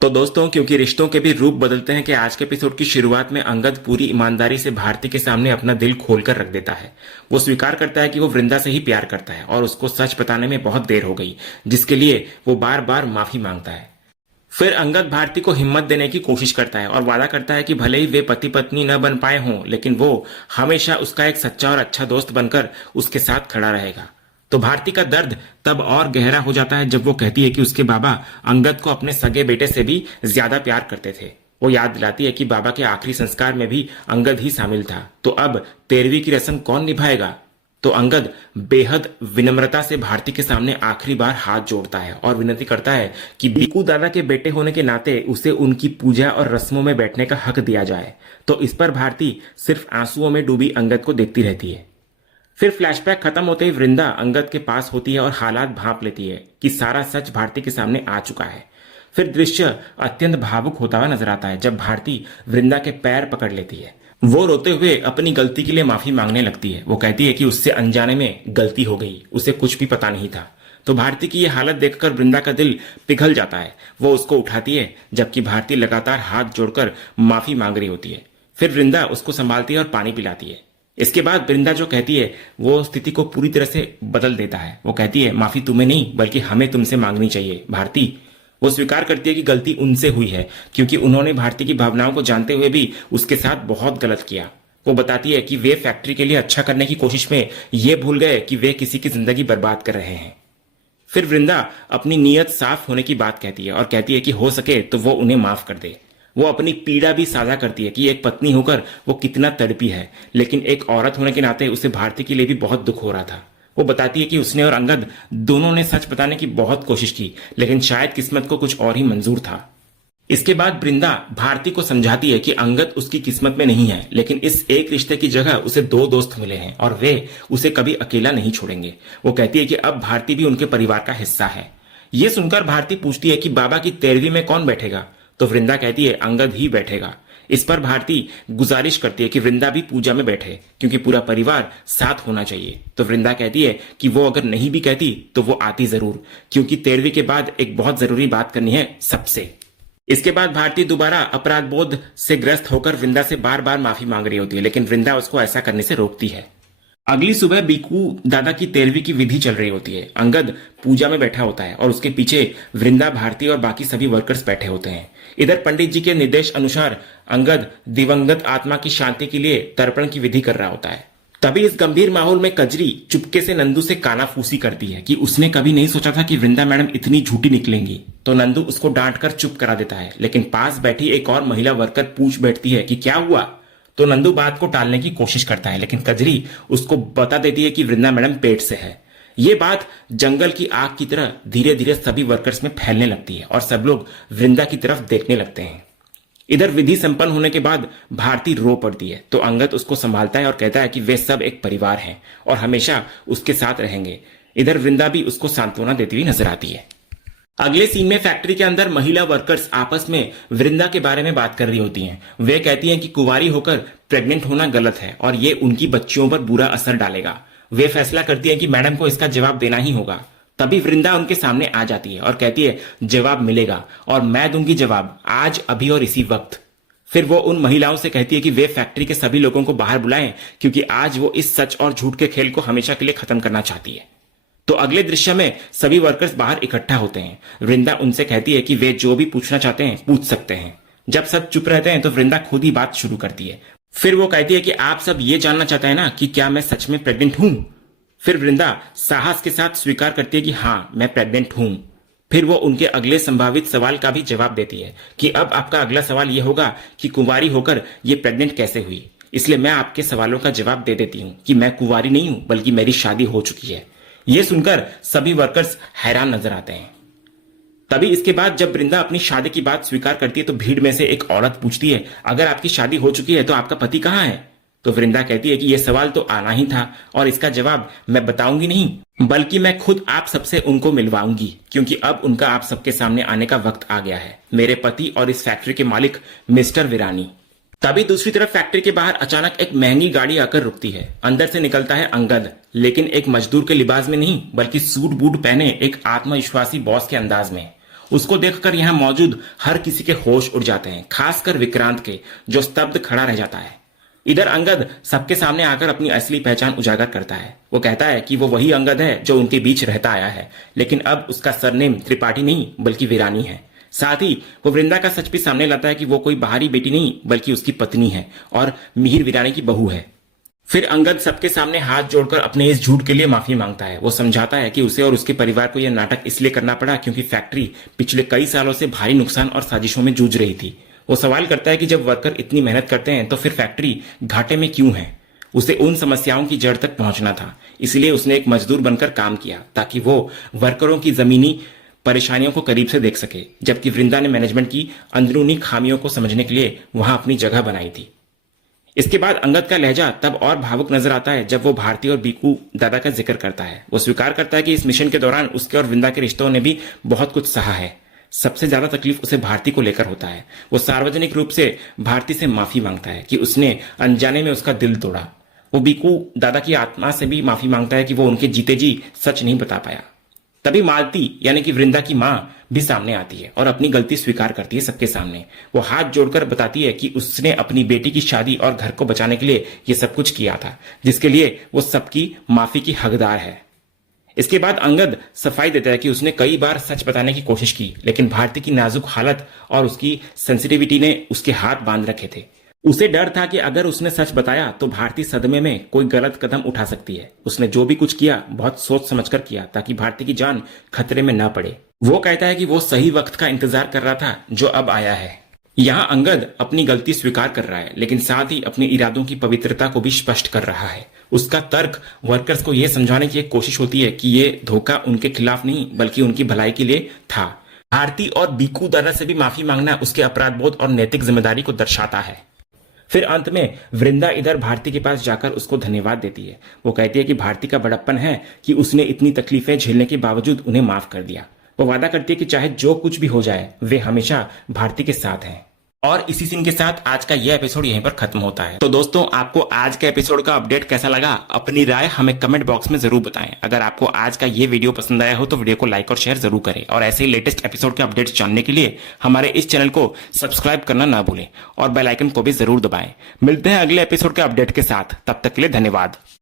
तो दोस्तों, क्योंकि रिश्तों के भी रूप बदलते हैं कि आज के एपिसोड की शुरुआत में अंगद पूरी ईमानदारी से भारती के सामने अपना दिल खोलकर रख देता है। वो स्वीकार करता है कि वो वृंदा से ही प्यार करता है और उसको सच बताने में बहुत देर हो गई, जिसके लिए वो बार बार माफी मांगता है। फिर अंगद भारती को हिम्मत देने की कोशिश करता है और वादा करता है कि भले ही वे पति पत्नी न बन पाए हों, लेकिन वो हमेशा उसका एक सच्चा और अच्छा दोस्त बनकर उसके साथ खड़ा रहेगा। तो भारती का दर्द तब और गहरा हो जाता है जब वो कहती है कि उसके बाबा अंगद को अपने सगे बेटे से भी ज्यादा प्यार करते थे। वो याद दिलाती है कि बाबा के आखिरी संस्कार में भी अंगद ही शामिल था, तो अब 13वीं की रस्म कौन निभाएगा। तो अंगद बेहद विनम्रता से भारती के सामने आखिरी बार हाथ जोड़ता है और विनती करता है कि बीकू दादा के बेटे होने के नाते उसे उनकी पूजा और रस्मों में बैठने का हक दिया जाए। तो इस पर भारती सिर्फ आंसुओं में डूबी अंगद को देखती रहती है। फिर फ्लैशबैक खत्म होते ही वृंदा अंगद के पास होती है और हालात भांप लेती है कि सारा सच भारती के सामने आ चुका है। फिर दृश्य अत्यंत भावुक होता हुआ नजर आता है जब भारती वृंदा के पैर पकड़ लेती है। वो रोते हुए अपनी गलती के लिए माफी मांगने लगती है। वो कहती है कि उससे अनजाने में गलती हो गई, उसे कुछ भी पता नहीं था। तो भारती की यह हालत देखकर वृंदा का दिल पिघल जाता है। वो उसको उठाती है जबकि भारती लगातार हाथ जोड़कर माफी मांग रही होती है। फिर वृंदा उसको संभालती है और पानी पिलाती है। इसके बाद वृंदा जो कहती है वो स्थिति को पूरी तरह से बदल देता है। वो कहती है, माफी तुम्हें नहीं बल्कि हमें तुमसे मांगनी चाहिए भारती। वो स्वीकार करती है कि गलती उनसे हुई है क्योंकि उन्होंने भारती की भावनाओं को जानते हुए भी उसके साथ बहुत गलत किया। वो बताती है कि वे फैक्ट्री के लिए अच्छा करने की कोशिश में ये भूल गए कि वे किसी की जिंदगी बर्बाद कर रहे हैं। फिर वृंदा अपनी नीयत साफ होने की बात कहती है और कहती है कि हो सके तो वो उन्हें माफ कर दे। वो अपनी पीड़ा भी साझा करती है कि एक पत्नी होकर वो कितना तड़पी है, लेकिन एक औरत होने के नाते उसे भारती के लिए भी बहुत दुख हो रहा था। वो बताती है कि उसने और अंगद दोनों ने सच बताने की बहुत कोशिश की, लेकिन शायद किस्मत को कुछ और ही मंजूर था। इसके बाद वृंदा भारती को समझाती है कि अंगद उसकी किस्मत में नहीं है, लेकिन इस एक रिश्ते की जगह उसे दो दोस्त मिले हैं और वे उसे कभी अकेला नहीं छोड़ेंगे। वो कहती है कि अब भारती भी उनके परिवार का हिस्सा है। ये सुनकर भारती पूछती है कि बाबा की 13वीं में कौन बैठेगा। तो वृंदा कहती है अंगद ही बैठेगा। इस पर भारती गुजारिश करती है कि वृंदा भी पूजा में बैठे क्योंकि पूरा परिवार साथ होना चाहिए। तो वृंदा कहती है कि वो अगर नहीं भी कहती तो वो आती जरूर, क्योंकि 13वीं के बाद एक बहुत जरूरी बात करनी है सबसे। इसके बाद भारती दोबारा अपराध बोध से ग्रस्त होकर वृंदा से बार बार माफी मांग रही होती है, लेकिन वृंदा उसको ऐसा करने से रोकती है। अगली सुबह बीकू दादा की 13वीं की विधि चल रही होती है। अंगद पूजा में बैठा होता है और उसके पीछे वृंदा, भारती और बाकी सभी वर्कर्स बैठे होते हैं। इधर पंडित जी के निर्देश अनुसार अंगद दिवंगत आत्मा की शांति के लिए तर्पण की विधि कर रहा होता है। तभी इस गंभीर माहौल में कजरी चुपके से नंदू से कानाफूसी करती है कि उसने कभी नहीं सोचा था कि वृंदा मैडम इतनी झूठी निकलेंगी। तो नंदू उसको डांट कर चुप करा देता है, लेकिन पास बैठी एक और महिला वर्कर पूछ बैठती है कि क्या हुआ। तो नंदू बात को टालने की कोशिश करता है, लेकिन कजरी उसको बता देती है कि वृंदा मैडम पेट से है। ये बात जंगल की आग की तरह धीरे धीरे सभी वर्कर्स में फैलने लगती है और सब लोग वृंदा की तरफ देखने लगते हैं। इधर विधि संपन्न होने के बाद भारती रो पड़ती है, तो अंगद उसको संभालता है और कहता है कि वे सब एक परिवार हैं और हमेशा उसके साथ रहेंगे। इधर वृंदा भी उसको सांत्वना देती हुई नजर आती है। अगले सीन में फैक्ट्री के अंदर महिला वर्कर्स आपस में वृंदा के बारे में बात कर रही होती हैं। वे कहती हैं कि कुंवारी होकर प्रेग्नेंट होना गलत है और ये उनकी बच्चियों पर बुरा असर डालेगा। वे फैसला करती हैं कि मैडम को इसका जवाब देना ही होगा। तभी वृंदा उनके सामने आ जाती है और कहती है जवाब मिलेगा और मैं दूंगी जवाब, आज, अभी और इसी वक्त। फिर वो उन महिलाओं से कहती है कि वे फैक्ट्री के सभी लोगों को बाहर बुलाएं क्योंकि आज वो इस सच और झूठ के खेल को हमेशा के लिए खत्म करना चाहती है। तो अगले दृश्य में सभी वर्कर्स बाहर इकट्ठा होते हैं। वृंदा उनसे कहती है कि वे जो भी पूछना चाहते हैं पूछ सकते हैं। जब सब चुप रहते हैं तो वृंदा खुद ही बात शुरू करती है। फिर वो कहती है कि आप सब ये जानना चाहते हैं ना कि क्या मैं सच में प्रेग्नेंट हूं। फिर वृंदा साहस के साथ स्वीकार करती है कि हाँ, मैं प्रेग्नेंट हूं। फिर वो उनके अगले संभावित सवाल का भी जवाब देती है कि अब आपका अगला सवाल यह होगा कि कुंवारी होकर ये प्रेग्नेंट कैसे हुई। इसलिए मैं आपके सवालों का जवाब दे देती हूँ कि मैं कुंवारी नहीं हूं बल्कि मेरी शादी हो चुकी है। यह सुनकर सभी वर्कर्स हैरान नजर आते हैं। तभी इसके बाद जब वृंदा अपनी शादी की बात स्वीकार करती है तो भीड़ में से एक औरत पूछती है, अगर आपकी शादी हो चुकी है तो आपका पति कहाँ है। तो वृंदा कहती है कि यह सवाल तो आना ही था और इसका जवाब मैं बताऊंगी नहीं बल्कि मैं खुद आप सबसे उनको मिलवाऊंगी, क्योंकि अब उनका आप सबके सामने आने का वक्त आ गया है। मेरे पति और इस फैक्ट्री के मालिक मिस्टर वीरानी। तभी दूसरी तरफ फैक्ट्री के बाहर अचानक एक महंगी गाड़ी आकर रुकती है। अंदर से निकलता है अंगद, लेकिन एक मजदूर के लिबास में नहीं बल्कि सूट बूट पहने एक आत्मविश्वासी बॉस के अंदाज में। उसको देखकर यहाँ मौजूद हर किसी के होश उड़ जाते हैं, खासकर विक्रांत के, जो स्तब्ध खड़ा रह जाता है। इधर अंगद सबके सामने आकर अपनी असली पहचान उजागर करता है। वो कहता है कि वो वही अंगद है जो उनके बीच रहता आया है, लेकिन अब उसका सरनेम त्रिपाठी नहीं बल्कि वीरानी है। साथ ही वो वृंदा का सच भी सामने लाता है कि वो कोई बाहरी बेटी नहीं बल्कि उसकी पत्नी है और मिहिर वीरानी की बहू है। फिर अंगद सबके सामने हाथ जोड़कर अपने इस झूठ के लिए माफी मांगता है। वो समझाता है कि उसे और उसके परिवार को यह नाटक इसलिए करना पड़ा क्योंकि फैक्ट्री पिछले कई सालों से भारी नुकसान और साजिशों में जूझ रही थी। वो सवाल करता है कि जब वर्कर इतनी मेहनत करते हैं तो फिर फैक्ट्री घाटे में क्यों है। उसे उन समस्याओं की जड़ तक पहुंचना था, इसलिए उसने एक मजदूर बनकर काम किया ताकि वो वर्करों की जमीनी परेशानियों को करीब से देख सके, जबकि वृंदा ने मैनेजमेंट की अंदरूनी खामियों को समझने के लिए वहां अपनी जगह बनाई थी। इसके बाद अंगद का लहजा तब और भावुक नजर आता है जब वो भारती और बीकू दादा का जिक्र करता है। वो स्वीकार करता है कि इस मिशन के दौरान उसके और वृंदा के रिश्तों ने भी बहुत कुछ सहा है। सबसे ज्यादा तकलीफ उसे भारती को लेकर होता है। वो सार्वजनिक रूप से भारती से माफी मांगता है कि उसने अनजाने में उसका दिल तोड़ा। वो बीकू दादा की आत्मा से भी माफी मांगता है कि वो उनके जीते जी सच नहीं बता पाया। तभी मालती यानी कि वृंदा की मां भी सामने आती है और अपनी गलती स्वीकार करती है सबके सामने। वो हाथ जोड़कर बताती है कि उसने अपनी बेटी की शादी और घर को बचाने के लिए ये सब कुछ किया था, जिसके लिए वो सबकी माफी की हकदार है। इसके बाद अंगद सफाई देता है कि उसने कई बार सच बताने की कोशिश की, लेकिन भारती की नाजुक हालत और उसकी सेंसिटिविटी ने उसके हाथ बांध रखे थे। उसे डर था कि अगर उसने सच बताया तो भारती सदमे में कोई गलत कदम उठा सकती है। उसने जो भी कुछ किया बहुत सोच समझकर किया ताकि भारती की जान खतरे में न पड़े। वो कहता है कि वो सही वक्त का इंतजार कर रहा था जो अब आया है। यहाँ अंगद अपनी गलती स्वीकार कर रहा है, लेकिन साथ ही अपने इरादों की पवित्रता को भी स्पष्ट कर रहा है। उसका तर्क वर्कर्स को यह समझाने की एक कोशिश होती है कि ये धोखा उनके खिलाफ नहीं बल्कि उनकी भलाई के लिए था। भारती और बीकू दादा से भी माफी मांगना उसके अपराध बोध और नैतिक जिम्मेदारी को दर्शाता है। फिर अंत में वृंदा इधर भारती के पास जाकर उसको धन्यवाद देती है। वो कहती है कि भारती का बड़प्पन है कि उसने इतनी तकलीफें झेलने के बावजूद उन्हें माफ कर दिया। वो वादा करती है कि चाहे जो कुछ भी हो जाए वे हमेशा भारती के साथ हैं। और इसी सीन के साथ आज का यह एपिसोड यहीं पर खत्म होता है। तो दोस्तों, आपको आज के एपिसोड का अपडेट कैसा लगा, अपनी राय हमें कमेंट बॉक्स में जरूर बताएं। अगर आपको आज का ये वीडियो पसंद आया हो तो वीडियो को लाइक और शेयर जरूर करें, और ऐसे ही लेटेस्ट एपिसोड के अपडेट्स जानने के लिए हमारे इस चैनल को सब्सक्राइब करना ना भूलें और बेल आइकन को भी जरूर दबाएं। मिलते हैं अगले एपिसोड के अपडेट के साथ, तब तक के लिए धन्यवाद।